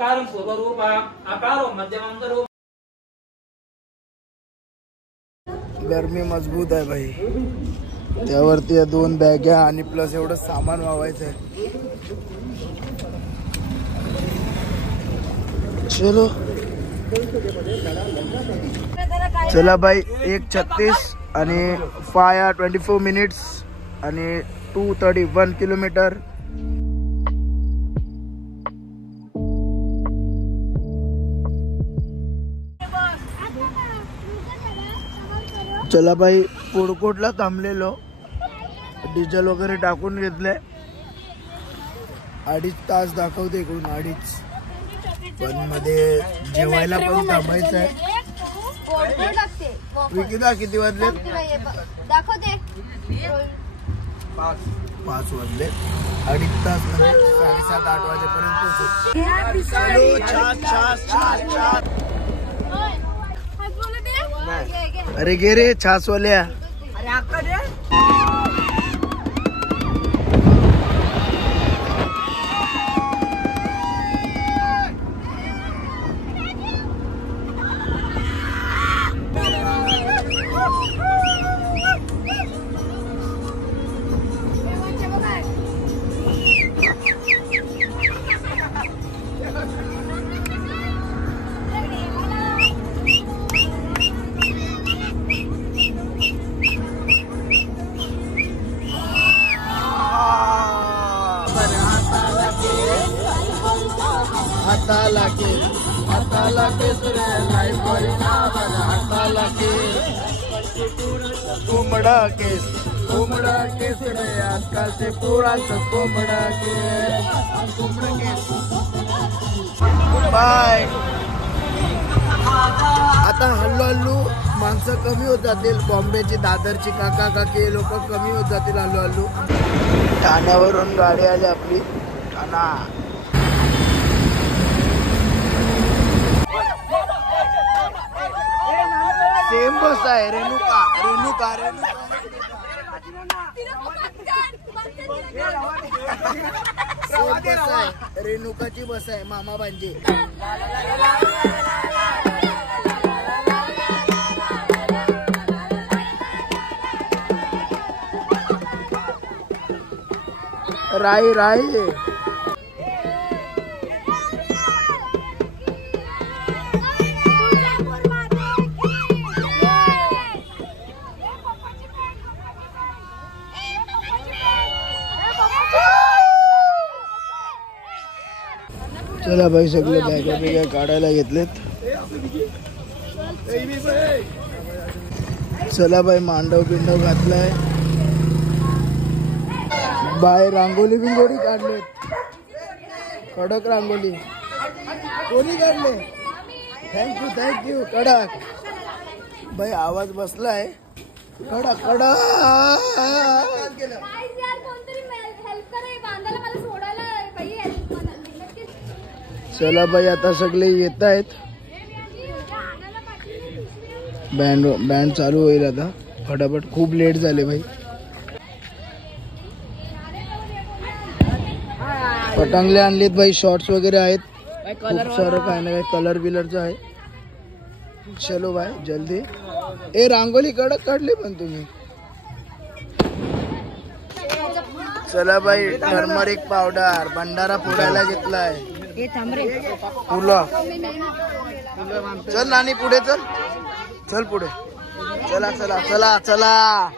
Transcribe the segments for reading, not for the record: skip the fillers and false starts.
सकारं स्वरूप आकारो मध्यमं रूप। गर्मी मजबूत आहे भाई, त्यावरती या 2 बॅग्या आणि प्लस एवढं सामान वावायचं आहे। चलो चला भाई, 1:36 आणि 5:24 मिनिट्स आणि 231 किलोमीटर। चला भाई, पुडकोटला थांबलेलो, डिझेल वगैरे टाकून घेतले। 2.5 तास दाखवते इकडून 2.5, पण मध्ये जेवायला पण थांबायचं आहे। विकिता किती वाजले? दाखवते 5 वाजले। 2.5 तास म्हणजे 7:30-8 वाजेपर्यंत पोहोचू। अरे गे रे छास वाल्या। कोंबडा केस रे, आजकालचे पोरांचं कोंबडा केस। बाय। आता हळूहळू माणसं कमी होत जातील, बॉम्बेची दादरची काका काकी लोक कमी होत जातील हळूहळू। ठाण्यावरून गाडी आली आपली, ठाणा। सेम बस आहे, रेणुका रेणुका रेणुका बस आहे, रेणुकाची बस आहे, मामा भांजे। राई राई चला भाई, सगळे बॅगा बिगा काढायला घेतलेत। चला भाई, मांडव बिंडव घातलाय, बाहेर रांगोली बिंगोली काढलेत, कडक रांगोली कोणी काढले? Thank you thank you. कडक भाई, आवाज बसलाय कडक कडक। चला भाई, आता सगळे येत आहेत, बँड चालू होईल आता फटाफट। खूप लेट झाले भाई। पतंगले आणलेत भाई, शॉर्ट्स वगैरे आहेत, खूप सारं काय ना काय कलर बिलरचं आहे। चलो भाई जल्दी। ए रांगोली कडक काढली पण तुम्ही। चला भाई, टर्मरिक पावडर भंडारा फोडायला घेतलाय। फुलं चल नानी, पुढे चल, चल पुढे, चला चला चला चला।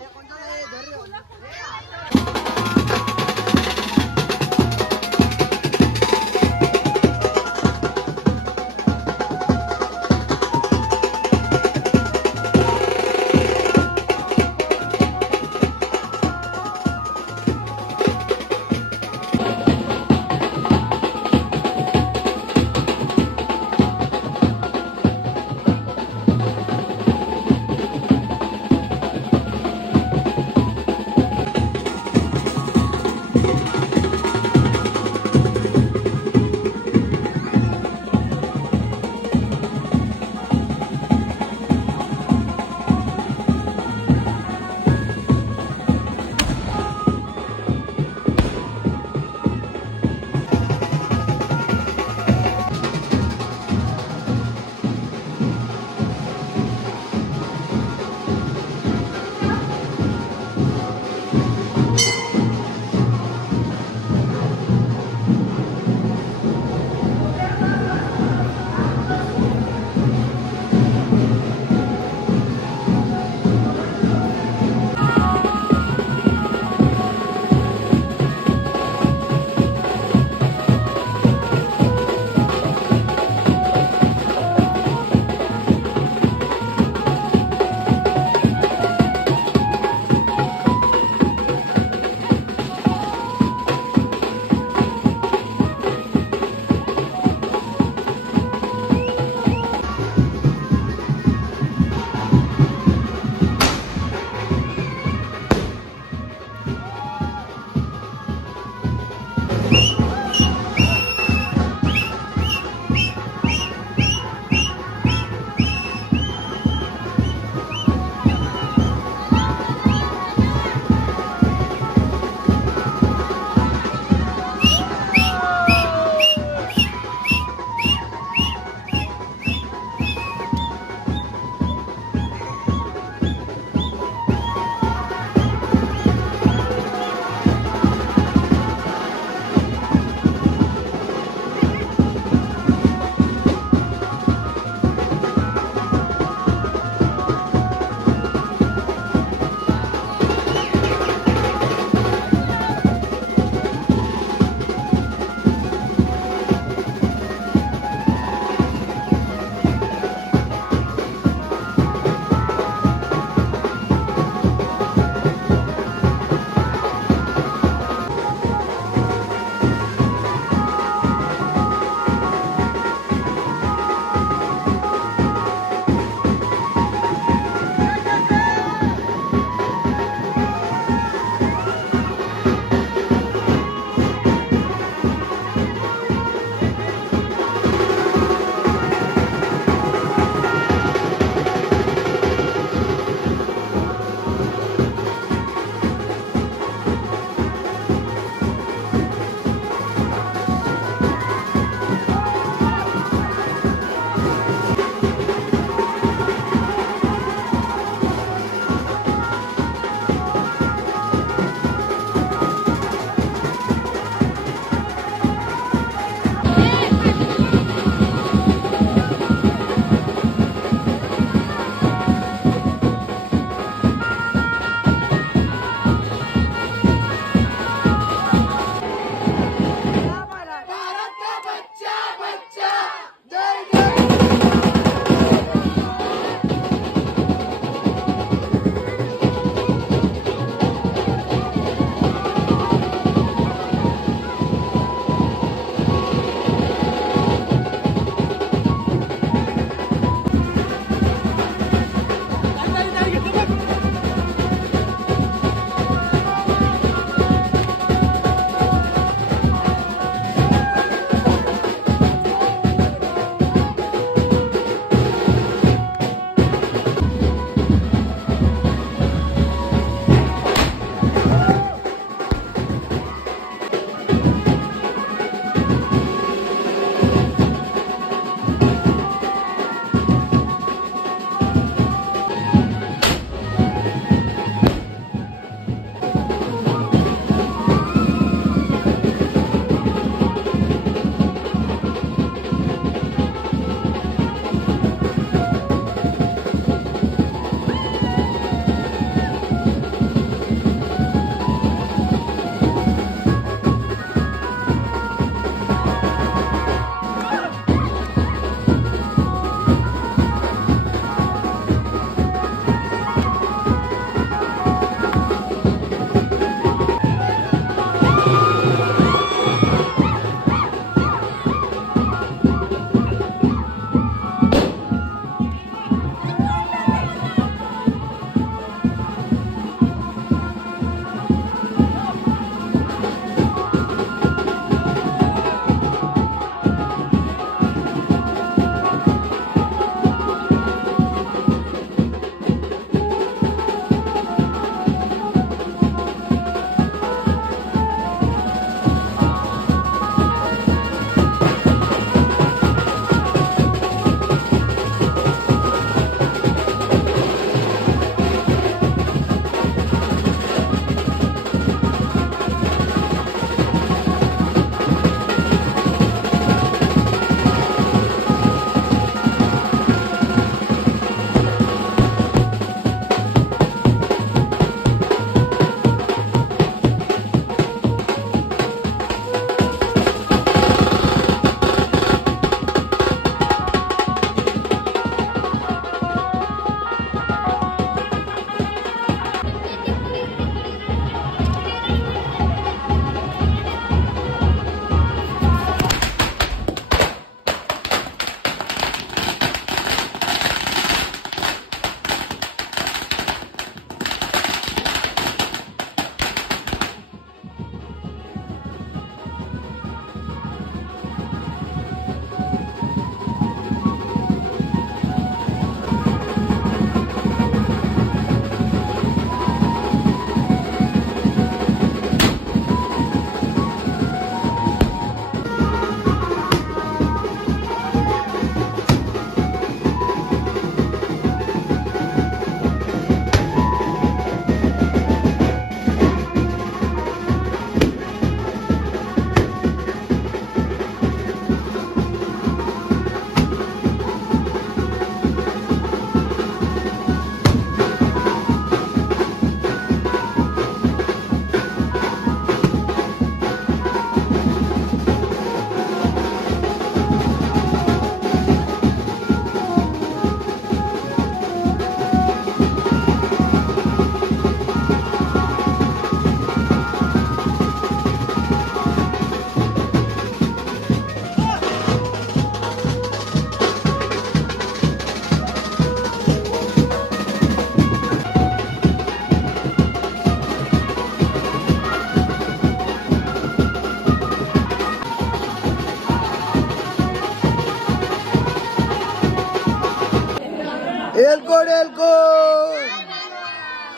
एलकोड एलकोड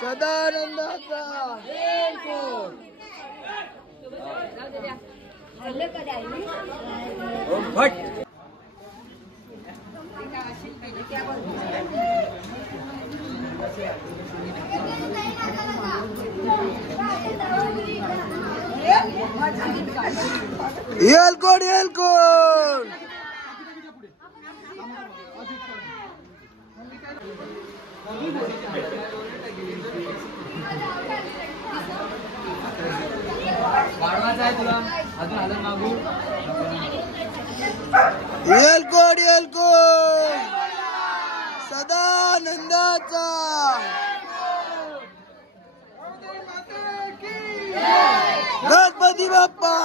सदानंदाचा एलकोड एलकोड एलकोड एलकोड सदानंदाचा गणपती बाप्पा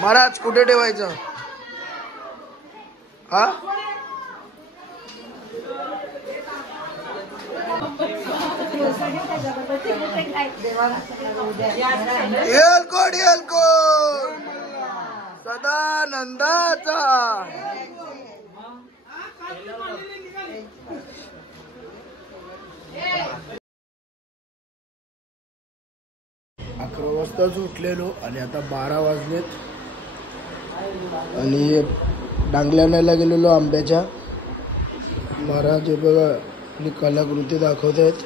महाराज कुठे ठेवायचं हा एलकोड एलकोड सदानंदाचा अकरा वाजताच उठलेलो आणि आता 12 वाजलेत आणि डांगल्या न्यायला गेलेलो आंब्याच्या. महाराज हे बघा आपली कलाकृती दाखवत आहेत.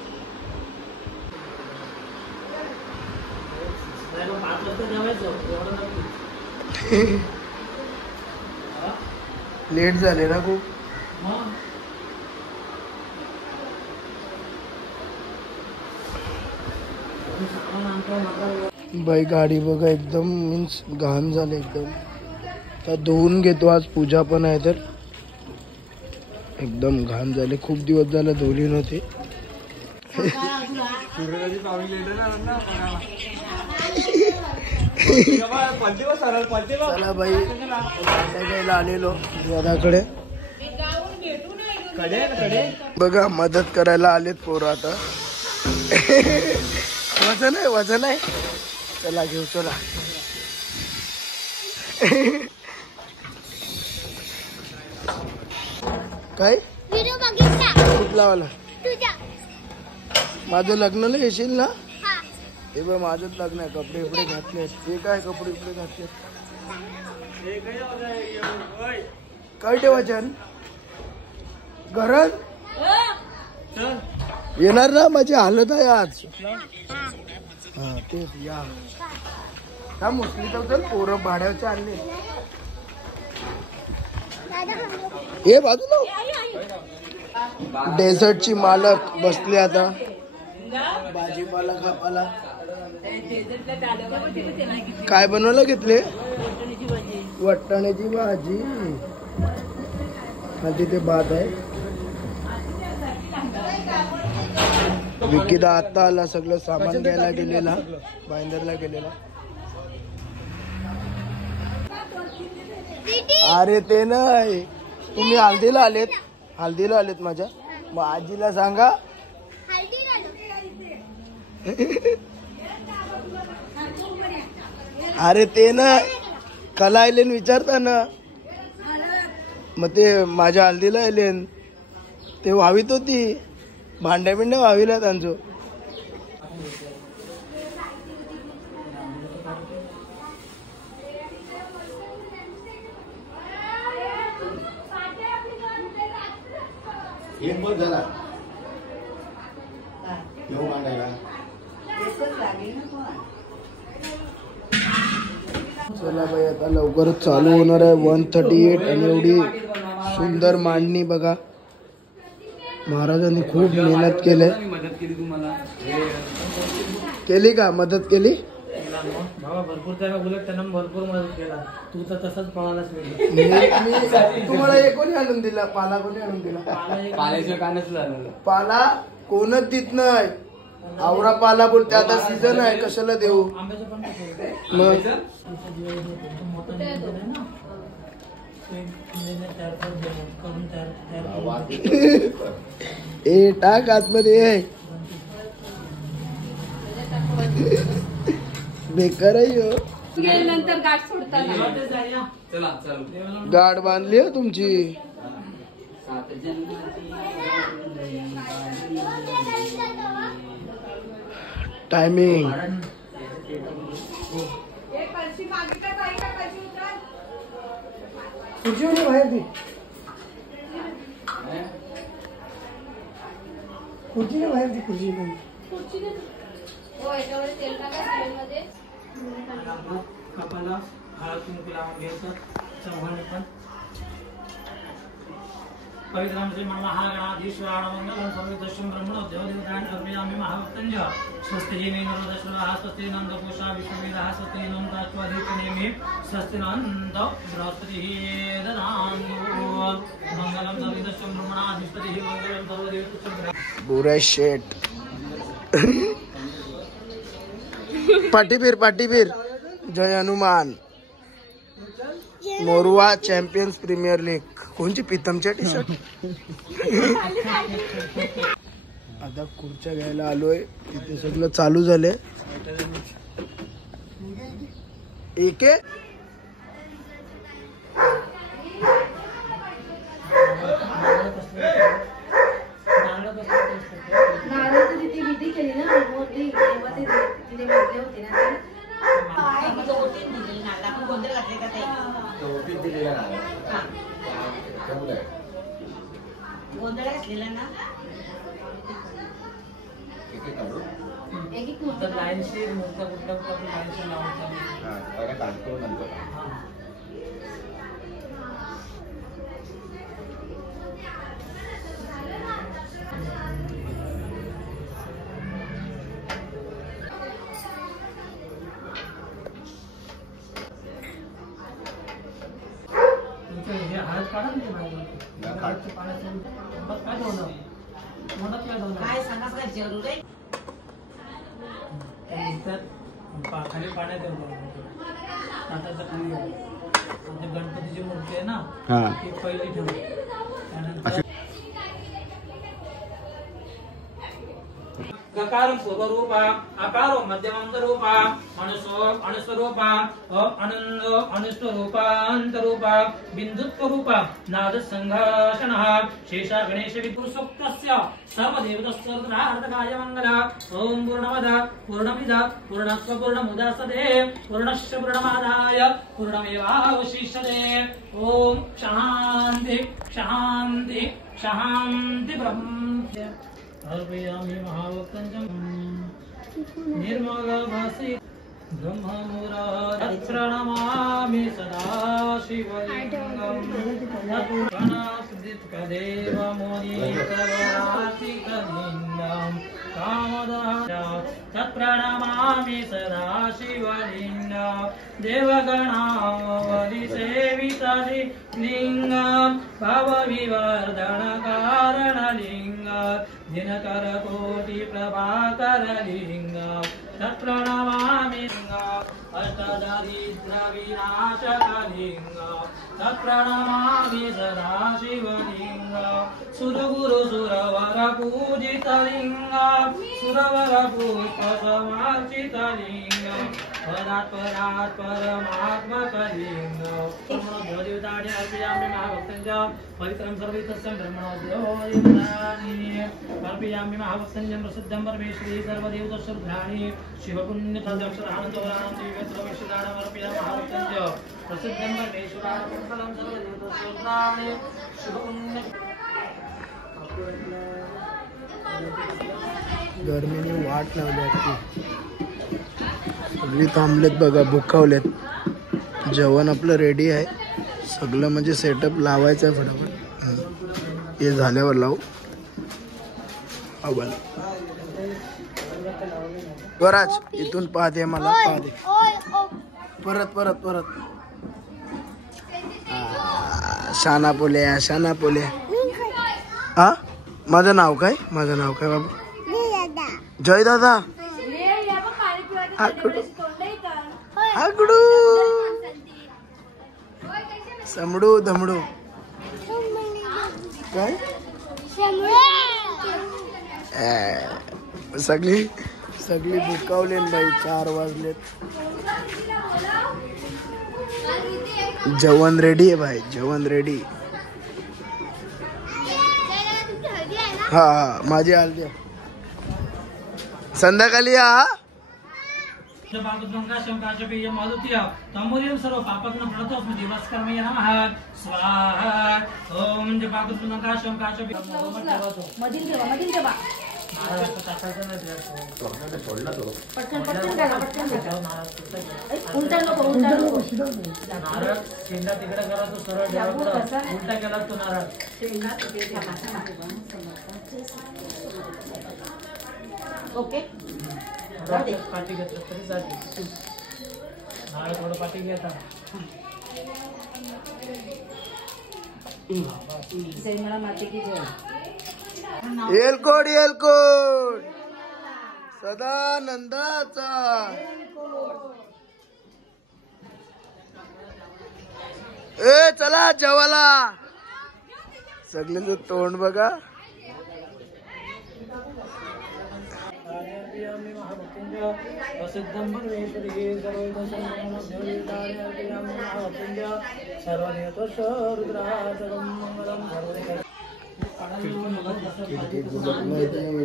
लेट झाले ना खूप. बाई गाडी बघा एकदम मीन्स घाण झाले एकदम. तर धुवून घेतो, आज पूजा पण आहे तर एकदम घाण झाले. खूप दिवस झाले धुवली नव्हती. चला बाई घ्यायला आलेलो दादाकडे. बघा मदत करायला आलेत पोरं आता. वजन आहे वजन आहे. चला घेऊ चला. काय कुठला वाला माझं लग्नाला येशील ना. हे बघ माझंच लग्न आहे. कपडे बिपडे घातले. हे काय कपडे बिपडे घातले. काय ठेवायचे घरात येणार ना. माझी हालत आहे आज. हा तेच या का मुसली तर पोरं भाड्याचे आणले. हे बाजूला डेझर्टची मालक बसली आता भाजीपाला खापाला. काय बनवायला घेतले. वाटाण्याची भाजी आणि तिथे भात आहे. विकीदा आता आला. सगळं सामान घ्यायला गेलेला बांदरला गेलेला. अरे ते नाही तुम्ही हल्दीला आलेत. हल्दीला आलेत माझ्या. मग आजीला सांगा. अरे ते ना कला आलेन विचारता ना. मग ते माझ्या हल्दीला आलेन ते व्हावीत होती. भांड्या बिंड्या व्हावीला त्यांचं. एक बस झाला येऊ मांडायला. चला बाई आता लवकरच चालू होणार आहे 138. आणि एवढी सुंदर मांडणी बघा. महाराजांनी खूप मेहनत केली. मदत केली तुम्हाला. केली का मदत केली. बाबा भरपूर त्याला उलट त्यांना भरपूर मदत केला. तू तर तसंच पळालाच नाही. तुम्हाला हे कोणी आणून दिला. पाला कोणी आणून दिला. पाल्याच्या कानच झालं. पाला कोणच देत नाही. आवरा पाला बोलते. आता सीझन आहे कशाला देऊ. मग ए टाक आतमध्ये. बेकार आहे. नंतर गाठ सोडताना गाठ बांधली आहे तुमची. टायमिंग कपाला हळद कुंकू लावून घ्यायचं. चव्हाण पण पवित्रं श्री महागणाधीश्वराय मंगलं सर्वदर्शनं ब्रह्मणो देवदेवतान् अर्पयामि महाभक्तञ्च स्वस्ति नरोदश्रवः स्वस्ति नन्दकोशा विश्ववेदाः स्वस्ति नन्दात्वादिकनेमि स्वस्ति नन्दो बृहस्पतिः ददान्तु मंगलं सर्वदर्शनं ब्रह्मणाधिपतिः मंगलं सर्वदेवताः. बुरा शेट. पाटीबीर जय हनुमान. मोरवा चॅम्पियन्स प्रीमियर लीग. कोणची पितमच्या टी शर्ट. आता खुर्च्या घ्यायला आलोय. तिथे सगळं चालू झाले. एक गोंधळ घातलेला ना लाईनशी मोठा कुठला लाईनशी लावून हळद काढा काय सांगा काय जरूर आहे. खाली पाण्यात ताटाच्या खाली गणपतीची मूर्ती आहे ना ती पहिली ठेवली. त्यानंतर गकारं स्वरूपा अकारो मध्यमंतरूपा अणुस्वरूपा अनंद अनुस्वरूपांतरूपा बिंदुत्वरूपा नाद संघर्षणः शेषा गणेश विपुरुषोक्तस्य सर्वदेवतस्वर्णार्थकाय मंगला. ओम पूर्णमद पूर्णमिद पूर्णस्व पूर्णमुदच्यते पूर्णस्य पूर्णमादाय पूर्णमेवावशिष्यते. ओम शांति शांति शांति ब्रह्म. अर्पयामि महाभक्तं निर्मलभासि ब्रह्ममुरारी प्रणमामि सदा शिवलिंगं प्रणास्मृतदेवमुनिकरातिकलिङ्गं कामदः तत्प्रणमामि सदा शिवलिङ्गं देवगणावलिसेवितलिङ्गं भवविवर्धनकारणलिङ्गं दिनकर कोटि प्रभाकर लिंग तत्प्रणमामि अष्टदारिद्र्य विनाशक लिंग तत्प्रणमामि सदा शिवलिंग सुरगुरु सुरवर पूजित लिंग सुरवर पुष्प समार्चित लिंग परात् परमात्मक लिंग देवदेवतानि अर्पयामि महाभक्तञ्च पवित्रं सर्वैतस्य ब्रह्मणो देवदेवतानि अर्पयामि महाभक्तञ्च प्रसिद्धं परमेश्वरी सर्वदेवतस्य रुद्राणि शिवपुण्यफलदक्षरानन्दवरानं दिव्यत्रविशदानं अर्पयामि महाभक्तञ्च प्रसिद्धं परमेश्वरानं फलं सर्वदेवतस्य रुद्राणि शिवपुण्य. गर्मीने वाट लावली. सगळी थांबलेत बघा, भुकावलेत. जेवण आपलं रेडी आहे सगळं, म्हणजे सेटअप लावायचं आहे फटाफट. हे झाल्यावर लावू. स्वराज इथून पाहते, मला पाहते. परत परत परत. शाना पोल्या शाना पोल्या. हा माझं नाव काय बाबा? जय दादा. आकडू समडू धमडू काय सगळी भुकावले बाई. 4 वाजलेत. जेवण रेडी आहे भाई, जेवण रेडी. हा माझी हल्दी संध्याकाळी या. सर्व पापात्म प्रणतो दिवस कर्मय नमः स्वाहा. ओम मधील ठेवा पटकन करा उलटा नको नारळ शेंडा तिकडे करा तो सरळ उलटा केला तो नारळ ओके पाठी घेतलं तरी चालेल. नारळ थोडं पाठी घ्या. माते की जय. येलकोट येलकोट सदानंदाचा. ए चला जेवायला. सगळ्यांचं तोंड बघा.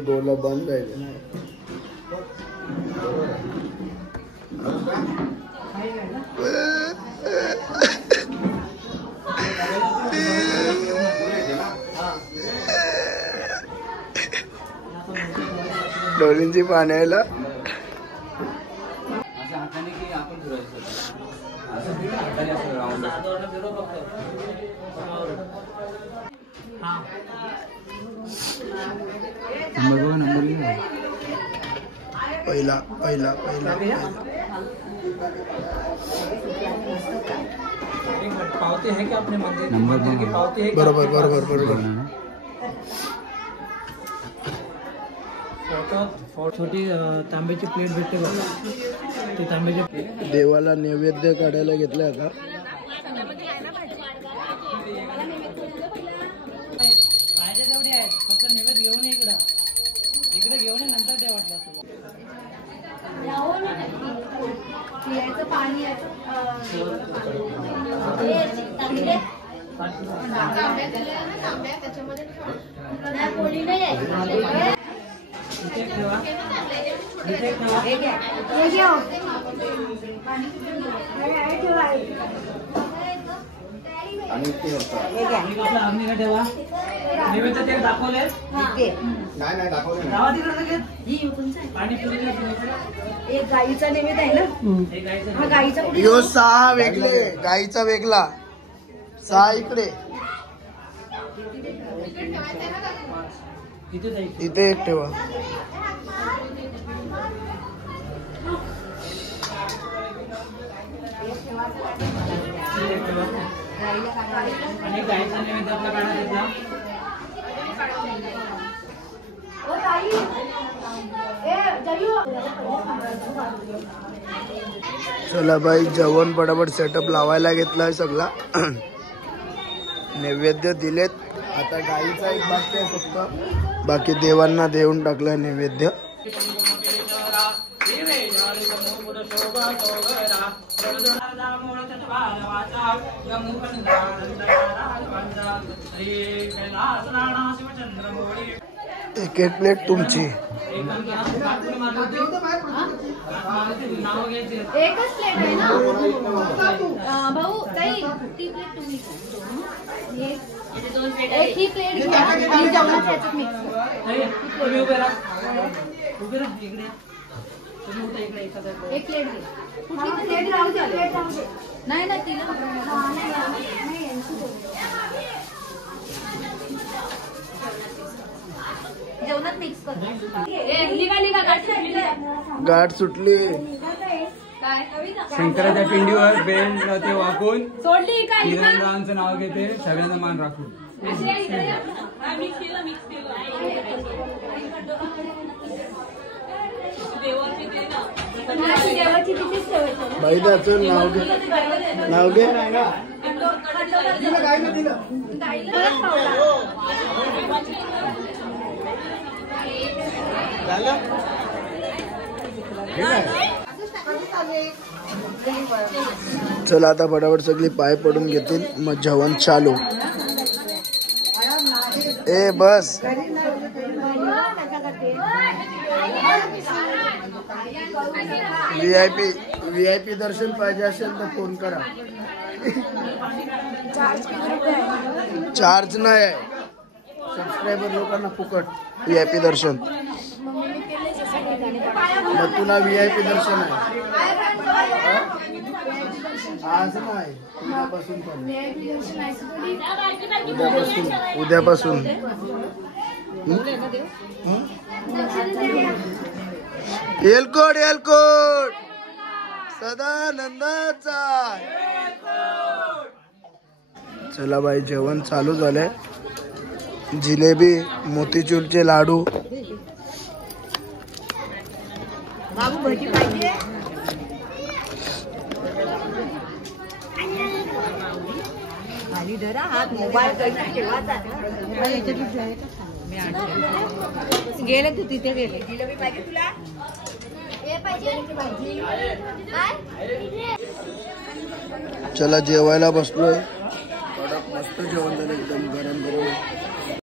बोला बंद आहे. डोलींची पाण्याला पहिला पहिला पहिला पावती है क्या अपने मंदिर की पावती है? बरोबर बरोबर बरोबर. छोटी तांब्याची प्लेट भेटते बघा. ती तांब्याची देवाला नैवेद्य काढायला घेतलं आता. पाहिजे तेवढी आहेत, फक्त नैवेद्य घेऊन ये इकडं. इकडे घेऊन ये, नंतर ते वाटलं असं. ठेवा नैवेद्य ते दाखवले नाही पाणी एक गाईचा नैवेद्य आहे ना. हा गाईचा यो 6 वेगळे. गाईचा वेगळा 6 इकडे. इथे एक ठेवा. आणि गायचा नैवेद्य आपला काढायचा. चला बाई जेवण पटापट सेटअप लावायला घेतलाय सगळा. नैवेद्य दिलेत. आता गाईचा एक बाकी आहे फक्त. बाकी देवांना देऊन टाकलाय नैवेद्य. एक एक प्लेट तुमची. एकच प्लेट आहे ना भाऊ. ताई ती प्लेट तुम्ही एक ही प्लेट घ्या आणि जेवणाच्या ह्याच्यात मिक्स एक प्लेट घे. कुठली प्लेट राहू द्या. नाही ना तिला जेवणात मिक्स कर. गाठ सुटली. शंकराच्या पिंडीवर बेल ते वाकून सोडली काय किरणरावांचं नाव घेते. सगळ्यांना मान राखून बाई त्याचं नाव घे. नाव घे. चला आता फटाफट सगळी पाय पडून घेतील मग जेवण चालू. ए बस. व्हीआयपी दर्शन पाहिजे असेल तर फोन करा. चार्ज नाही आहे. सबस्क्रायबर लोकांना फुकट व्हीआयपी दर्शन. मग तुला व्हीआयपी दर्शन आहे आज नाही उद्यापासून पण. उद्यापासून एलकोट एलकोट सदानंदाचा. चला बाई जेवण चालू झालंय. जिलेबी मोतीचूरचे लाडू. बाबू भजी पाहिजे. खाली धरा हात मोबाईल गेले तू तिथे गेले. जिलेबी पाहिजे तुला. चला जेवायला बसलोय. मस्त जेवण झालं एकदम गरम गरम.